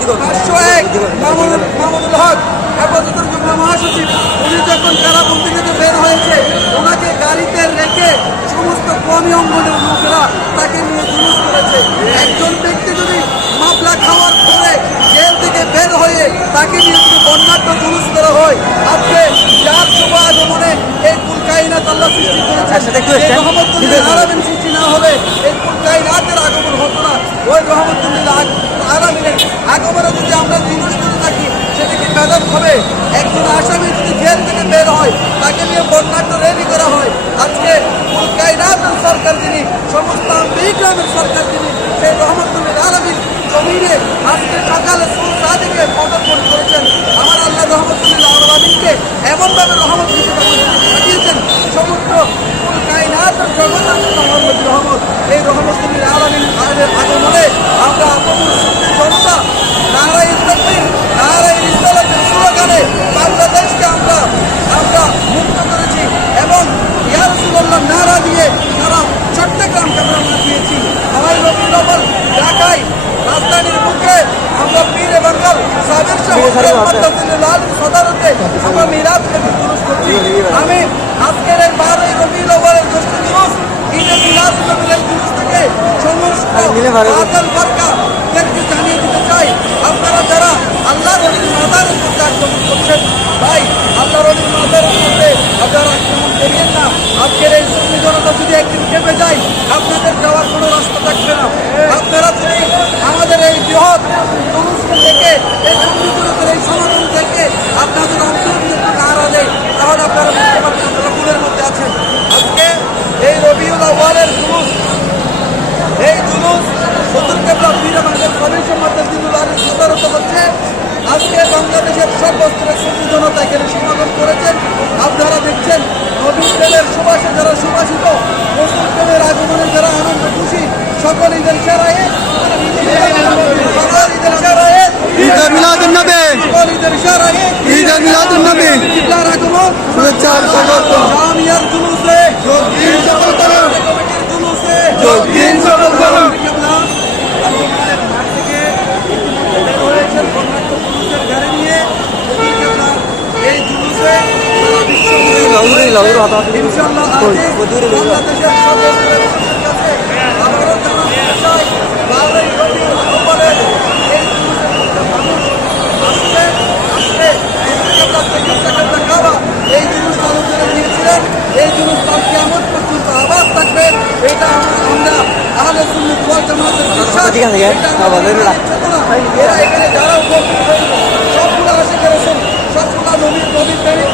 501 মামুনুল হক হেফাজতের যুগ্ম মহাসচিব, উনি যখন কারাবন্দি থেকে বের হয়েছে, ওনাকে গাড়িতে রেখে সমস্ত কমি অঙ্গনের লোকেরা তাকে নিয়ে জুলুস করেছে। একজন ব্যক্তি যদি মামলা খাওয়ার পরে জেল থেকে বের হয়ে তাকে নিয়ে যদি বর্ণাঢ্য জুলুস করা হয়, আজকে যার শুভ আগমনে এই কুল কায়নাত আল্লাহ সৃষ্টি করেছেন, রহমতুল্লিল আলামিন সৃষ্টি না হলে এই কুল কায়নাতের আগমন হতো না। ওই রহমতুল্লিল আলামিনের আগমনে যদি আমরা জুলুস করে থাকি, সেটা কি বেদাত হবে? একজন আসামি যদি জেল থেকে বের হয়, তাকে নিয়ে বর্ণাঢ্য র্যালি করা হয়। আজকে কুল কায়নাতের সরকার যিনি, সমস্ত বিগ্রামের সরকার যিনি, সেই রহমতুল্লিল আলামিন জমিনে আজকে সকালে সুর সাদিকে পদার্পণ করেছেন। আমার আল্লাহ রহমতুল্লিল আলামিনকে এমনভাবে রহমত পাঠিয়েছেন, সমগ্র কুল কায়নাতের জগতের রহমত। এই রহমতুল্লিল আলামিন আগমনে আমরা জনতা নারায়ে তাকবীর, নারায়ে রিসালাতের স্লোগানে বাংলাদেশকে আমরা মুক্ত করেছি এবং ইয়া রাসূলুল্লাহ নারা দিয়ে সারা চট্টগ্রামকে আমরা মাতিয়েছি। আমার রবিউল আউয়াল ঢাকায় রাজধানীর মুখে আমরা পীরে বাঙ্গাল সাবের সদারতে আমরা মিলাদ জুলুস করছি। আমি আজকের এই 12 রবিউল আউয়ালের জ্যেষ্ঠ দিবস ঈদে মিলাদ নবীর জুলুস থেকে সমস্ত বাতিল ফরকাদেরকে জানিয়ে দিতে চাই, আপনারা যারা আল্লাহর ওলির মাজারের মধ্যে আক্রমণ করছেন, ভাই আল্লাহর ওলির মাজারের মধ্যে আপনারা আক্রমণ করিয়েন না। আজকের এই সুন্নি জনতা যদি একদিন খেপে যায়, আপনাদের যাওয়ার কোনো রাস্তা থাকবে না। আপনারা যদি আমাদের এই বৃহৎ অনুষ্ঠান থেকে, এই সুন্নি জনতার এই সমাগম থেকে আপনাদের অন্তর্ভুক্ত নাড়া দেয়, তাহলে আপনারা বুঝতে পারবেন আপনারা ভুলের মধ্যে আছেন। আজকে এই রবিউল আউয়ালের জুলুস, এই জুলুস চতুর্থ পীরে বাঙ্গাল কমিশন মাধ্যমে সদারত হচ্ছে। আজকে বাংলাদেশের সব বস্ত্রের সুন্নি জনতা এখানে সমাগম করেছেন। আপনারা দেখছেন নবীর প্রেমের সুবাসে যারা সুবাসিত, রসুল প্রেমের আগমনে যারা আনন্দ খুশি, সকল ঈদের সেরায়ে জামিয়ার জুলুসে কমিটির জুলুসে এই জুলুসে ইনশাআল্লাহ বাংলাদেশের সর্বস্তরের মানুষের কাছে আবারও জানাতে চাই, বাংলাদেশ রবিউল আউয়ালের এই জুলুসের মধ্যে মানুষ আসছে এই জুলুস চালু করে দিয়েছিলেন। এই জুলুস তার কিয়ামত পর্যন্ত আবাদ থাকবে, এটা আমরা আহলে সুন্নাত ওয়াল জামাতের বিশ্বাস। এরা এখানে যারা উপস্থিত হয়েছে সবগুলো আশিক রাসূল, সবগুলো নবীর প্রেমিক